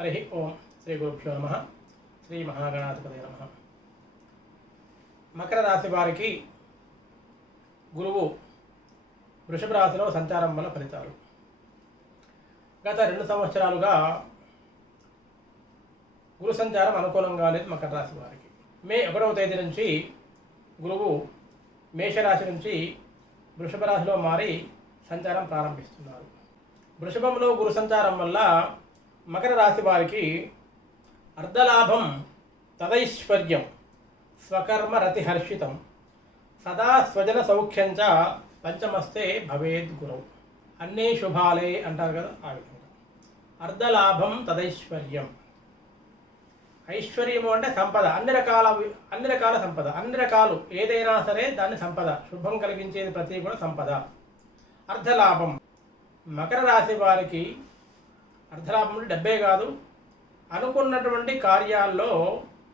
హరి ఓం శ్రీ గురుభ్యో నమ. శ్రీ మహాగణాధిపతి నమ. మకర రాశి వారికి గురువు వృషభ రాశిలో సంచారం వల్ల ఫలితాలు. గత రెండు సంవత్సరాలుగా గురు సంచారం అనుకూలంగా లేదు మకర రాశి వారికి. మే ఒకటవ తేదీ నుంచి గురువు మేషరాశి నుంచి వృషభ రాశిలో మారి సంచారం ప్రారంభిస్తున్నారు. వృషభంలో గురు సంచారం వల్ల మకర రాశి వారికి అర్ధలాభం తదైశ్వర్యం స్వకర్మ రతిహర్షితం సదా స్వజన సౌఖ్యంచ పంచమస్తే భవేద్ గురవు అన్నీ శుభాలే అంటారు కదా ఆ విధంగా. అర్ధలాభం తదైశ్వర్యం. ఐశ్వర్యము అంటే సంపద. అన్ని రకాల అన్ని రకాల సంపద. అన్ని రకాలు. ఏదైనా సరే దాన్ని సంపద. శుభం కలిగించేది ప్రతి కూడా సంపద. అర్ధలాభం. మకర రాశి వారికి అర్ధలాభం డెబ్బే డబ్బే కాదు. అనుకున్నటువంటి కార్యాల్లో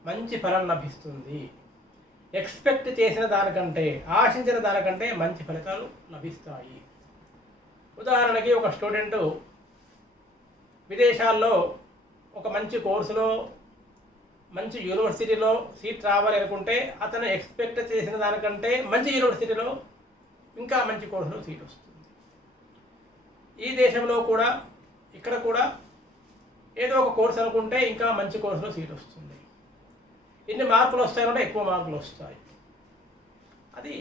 మంచి ఫలం లభిస్తుంది. ఎక్స్పెక్ట్ చేసిన దానికంటే ఆశించిన దానికంటే మంచి ఫలితాలు లభిస్తాయి. ఉదాహరణకి ఒక స్టూడెంట్ విదేశాల్లో ఒక మంచి కోర్సులో మంచి యూనివర్సిటీలో సీట్ రావాలి అనుకుంటే అతను ఎక్స్పెక్ట్ చేసిన దానికంటే మంచి యూనివర్సిటీలో ఇంకా మంచి కోర్సులో సీట్ వస్తుంది. ఈ దేశంలో కూడా ఇక్కడ కూడా ఏదో ఒక కోర్స్ అనుకుంటే ఇంకా మంచి కోర్సులో సీట్ వస్తుంది. ఎన్ని మార్కులు వస్తాయంటే ఎక్కువ మార్కులు వస్తాయి. అది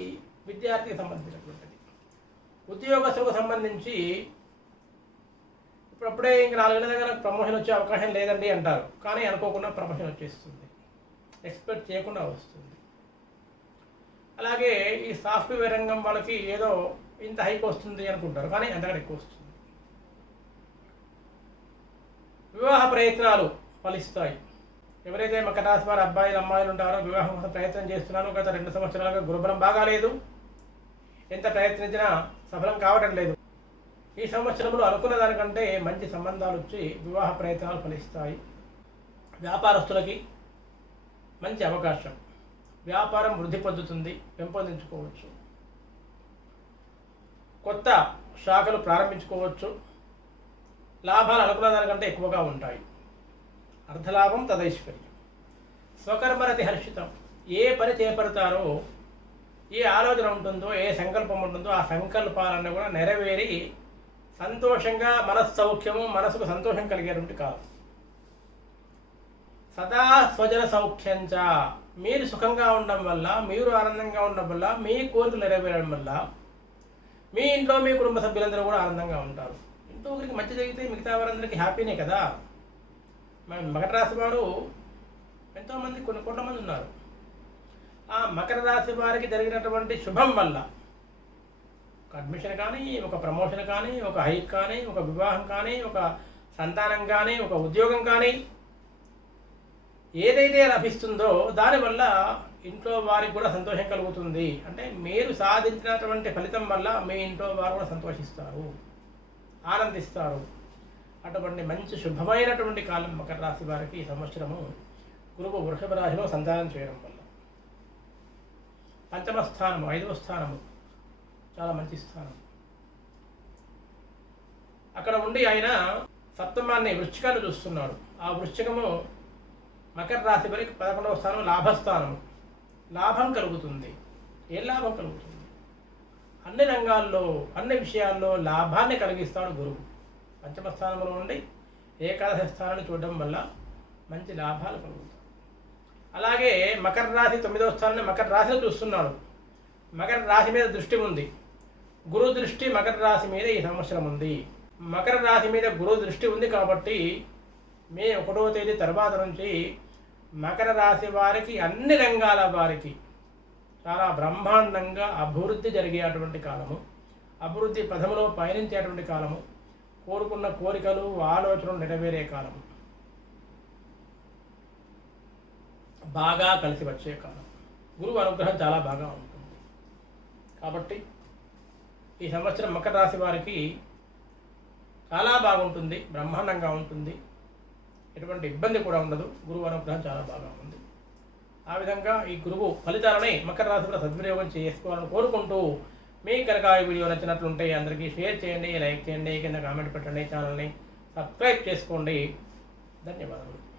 విద్యార్థికి సంబంధించినటువంటిది. ఉద్యోగస్తులకు సంబంధించి ఇప్పుడప్పుడే ఇంక నాలుగేళ్ళ దగ్గర ప్రమోషన్ వచ్చే అవకాశం లేదండి అంటారు. కానీ అనుకోకుండా ప్రమోషన్ వచ్చేస్తుంది. ఎక్స్పెక్ట్ చేయకుండా వస్తుంది. అలాగే ఈ సాఫ్ట్వేర్ రంగం వాళ్ళకి ఏదో ఇంత హైక్ వస్తుంది అనుకుంటారు. కానీ అంతకంటే ఎక్కువ వస్తుంది. వివాహ ప్రయత్నాలు ఫలిస్తాయి. ఎవరైతే మకర అబ్బాయిలు అమ్మాయిలు ఉంటారో వివాహం కోసం ప్రయత్నం చేస్తున్నారో గత రెండు సంవత్సరాలుగా గురుబలం బాగాలేదు. ఎంత ప్రయత్నించినా సఫలం కావటం లేదు. ఈ సంవత్సరంలో అనుకున్న దానికంటే మంచి సంబంధాలు వచ్చి వివాహ ప్రయత్నాలు ఫలిస్తాయి. వ్యాపారస్తులకి మంచి అవకాశం. వ్యాపారం వృద్ధి పొందుతుంది పెంపొందించుకోవచ్చు. కొత్త శాఖలు ప్రారంభించుకోవచ్చు. లాభాలు అనుకున్న దానికంటే ఎక్కువగా ఉంటాయి. అర్ధలాభం తదైశ్వర్యం. స్వకర్మరతి హర్షితం. ఏ పని చేపడతారో ఏ ఆలోచన ఉంటుందో ఏ సంకల్పం ఉంటుందో ఆ సంకల్పాలన్నీ కూడా నెరవేరి సంతోషంగా మనస్సౌఖ్యము మనసుకు సంతోషం కలిగేటువంటి కాలం. సదా స్వజన సౌఖ్యంచ. మీరు సుఖంగా ఉండడం వల్ల మీరు ఆనందంగా ఉండడం వల్ల మీ కోరికలు నెరవేరడం వల్ల మీ ఇంట్లో మీ కుటుంబ సభ్యులందరూ కూడా ఆనందంగా ఉంటారు. ఎంతో ఒకరికి మంచి జరిగితే మిగతా వారందరికీ హ్యాపీనే కదా? మన మకర రాశి వారు ఎంతోమంది కొన్ని కోట్ల మంది ఉన్నారు. ఆ మకర రాశి వారికి జరిగినటువంటి శుభం వల్ల ఒక అడ్మిషన్ కానీ ఒక ప్రమోషన్ కానీ ఒక హైక్ కానీ ఒక వివాహం కానీ ఒక సంతానం కానీ ఒక ఉద్యోగం కానీ ఏదైతే లభిస్తుందో దానివల్ల ఇంట్లో వారికి కూడా సంతోషం కలుగుతుంది. అంటే మీరు సాధించినటువంటి ఫలితం వల్ల మీ ఇంట్లో వారు కూడా సంతోషిస్తారు. ఆనందిస్తారు. అటువంటి మంచి శుభమైనటువంటి కాలం మకర రాశి వారికి ఈ సంవత్సరము గురువు వృషభ రాశిలో సంతానం చేయడం వల్ల. పంచమ స్థానము ఐదవ స్థానము చాలా మంచి స్థానం. అక్కడ ఉండి ఆయన సప్తమాన్ని వృశ్చికాన్ని చూస్తున్నాడు. ఆ వృశ్చికము మకర రాశి వారికి పదకొండవ స్థానం లాభస్థానము. లాభం కలుగుతుంది. ఏ లాభం కలుగుతుంది? అన్ని రంగాల్లో అన్ని విషయాల్లో లాభాన్ని కలిగిస్తాడు గురువు. పంచమ స్థానంలో ఉండి ఏకాదశ స్థానాన్ని చూడడం వల్ల మంచి లాభాలు కలుగుతాయి. అలాగే మకర రాశి తొమ్మిదవ స్థానాన్ని మకర రాశిని చూస్తున్నాడు. మకర రాశి మీద దృష్టి ఉంది. గురు దృష్టి మకర రాశి మీద ఈ సంవత్సరం ఉంది. మకర రాశి మీద గురు దృష్టి ఉంది కాబట్టి మే ఒకటో తేదీ తర్వాత నుంచి మకర రాశి వారికి అన్ని రంగాల వారికి చాలా బ్రహ్మాండంగా అభివృద్ధి జరిగేటువంటి కాలము. అభివృద్ధి పదములో పయనించేటువంటి కాలము. కోరుకున్న కోరికలు ఆలోచనలు నెరవేరే కాలము. బాగా కలిసి వచ్చే కాలం. గురువు అనుగ్రహం చాలా బాగా ఉంటుంది. కాబట్టి ఈ సంవత్సరం మకర రాశి వారికి చాలా బాగుంటుంది బ్రహ్మాండంగా ఉంటుంది. ఎటువంటి ఇబ్బంది కూడా ఉండదు. గురువు అనుగ్రహం చాలా బాగా ఉంది. ఆ విధంగా ఈ గురువు ఫలితాలని మకర రాశిలో సద్వినియోగం చేసుకోవాలని కోరుకుంటూ మీ కనుక ఈ వీడియో నచ్చినట్లుంటే అందరికీ షేర్ చేయండి లైక్ చేయండి కింద కామెంట్ పెట్టండి ఛానల్ని సబ్స్క్రైబ్ చేసుకోండి. ధన్యవాదాలు